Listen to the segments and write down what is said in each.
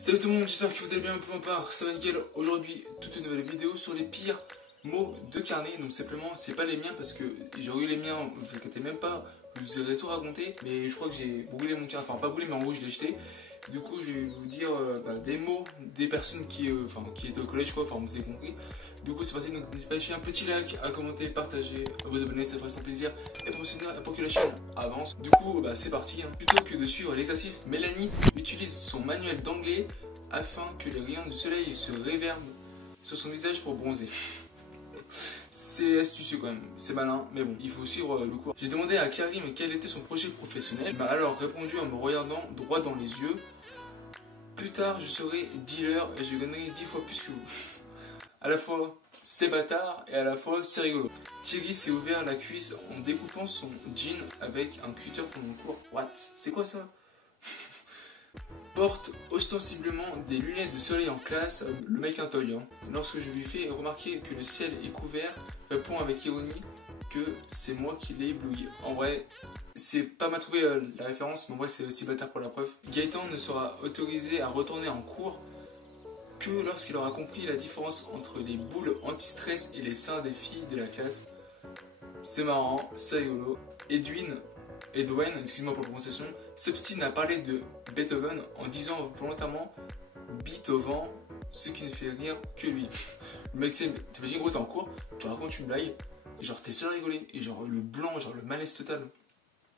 Salut tout le monde, j'espère que vous allez bien pour ma part, ça va nickel. Aujourd'hui, toute une nouvelle vidéo sur les pires mots de carnet. Donc simplement, c'est pas les miens parce que j'aurais eu les miens, vous inquiétez même pas, je vous aurais tout raconté. Mais je crois que j'ai brûlé mon carnet, enfin pas brûlé mais en gros je l'ai jeté. Du coup je vais vous dire des mots des personnes qui étaient au collège quoi, enfin vous avez compris. Du coup c'est parti, donc n'hésitez pas à lâcher un petit like, à commenter, partager, à vous abonner, ça ferait sans plaisir. Et pour que la chaîne avance. Du coup c'est parti, hein. Plutôt que de suivre l'exercice, Mélanie utilise son manuel d'anglais afin que les rayons du soleil se réverbent sur son visage pour bronzer. C'est astucieux quand même, c'est malin, mais bon, il faut suivre le cours. J'ai demandé à Karim quel était son projet professionnel. Il m'a alors répondu en me regardant droit dans les yeux. Plus tard, je serai dealer et je gagnerai 10 fois plus que vous. À la fois, c'est bâtard et à la fois, c'est rigolo. Thierry s'est ouvert la cuisse en découpant son jean avec un cutter pendant le cours. What? C'est quoi ça? Porte ostensiblement des lunettes de soleil en classe, le mec un toy. Hein. Lorsque je lui fais remarquer que le ciel est couvert, répond avec ironie que c'est moi qui l'ai ébloui. En vrai, c'est pas m'a trouvé la référence, mais en vrai c'est aussi bâtard pour la preuve. Gaëtan ne sera autorisé à retourner en cours que lorsqu'il aura compris la différence entre les boules anti-stress et les seins des filles de la classe. C'est marrant, c'est rigolo. Edwin, excuse-moi pour la prononciation, s'obstine à parler de Beethoven en disant volontairement Beethoven, ce qui ne fait rire que lui. Le mec, t'imagines gros, t'es en cours, tu racontes une blague, et genre t'es seul à rigoler, et genre le blanc, genre le malaise total.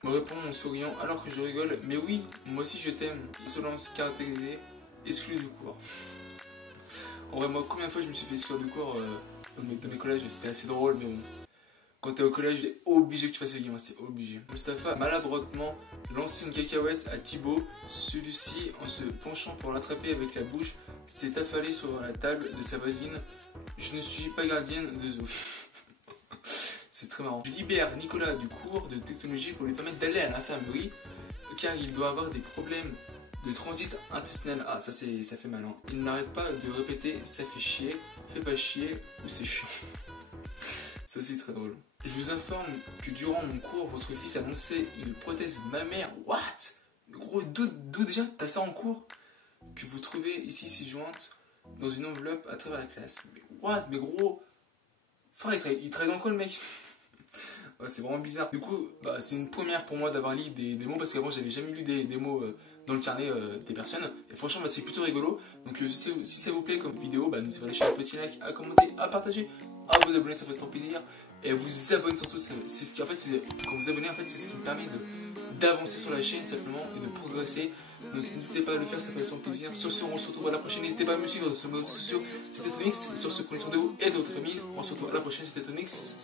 Me répond en souriant alors que je rigole, mais oui, moi aussi je t'aime. Insolence caractérisée, exclu du cours. En vrai, moi, combien de fois je me suis fait exclure du cours dans mes collèges, c'était assez drôle, mais bon. Quand t'es au collège, c'est obligé que tu fasses le game, c'est obligé. Mustapha a maladroitement lancé une cacahuète à Thibaut. Celui-ci, en se penchant pour l'attraper avec la bouche, s'est affalé sur la table de sa voisine. Je ne suis pas gardienne de zoo. C'est très marrant. Je libère Nicolas du cours de technologie pour lui permettre d'aller à l'infirmerie car il doit avoir des problèmes de transit intestinal. Ah, ça fait mal. Hein. Il n'arrête pas de répéter ça fait chier, fais pas chier ou c'est chiant. C'est aussi très drôle. Je vous informe que durant mon cours, votre fils a lancé une prothèse mammaire. What? Gros, d'où déjà t'as ça en cours? Que vous trouvez ici ci-jointe dans une enveloppe à travers la classe. Mais what? Mais gros, frère, il travaille dans quoi le mec? Ouais, c'est vraiment bizarre. Du coup, c'est une première pour moi d'avoir lu des mots parce qu'avant j'avais jamais lu des mots dans le carnet des personnes. Et franchement, c'est plutôt rigolo. Donc si ça vous plaît comme vidéo, n'hésitez pas à lâcher un petit like, à commenter, à partager, à vous abonner, ça fait trop plaisir. Et à vous abonner surtout, c'est ce qui en fait, quand vous abonnez, en fait, c'est ce qui me permet d'avancer sur la chaîne simplement et de progresser. Donc n'hésitez pas à le faire, ça fait son plaisir. Sur ce, on se retrouve à la prochaine. N'hésitez pas à me suivre sur mes réseaux sociaux. C'était Tonix. Sur ce, prenez soin de vous et de votre famille. On se retrouve à la prochaine. C'était Tonix.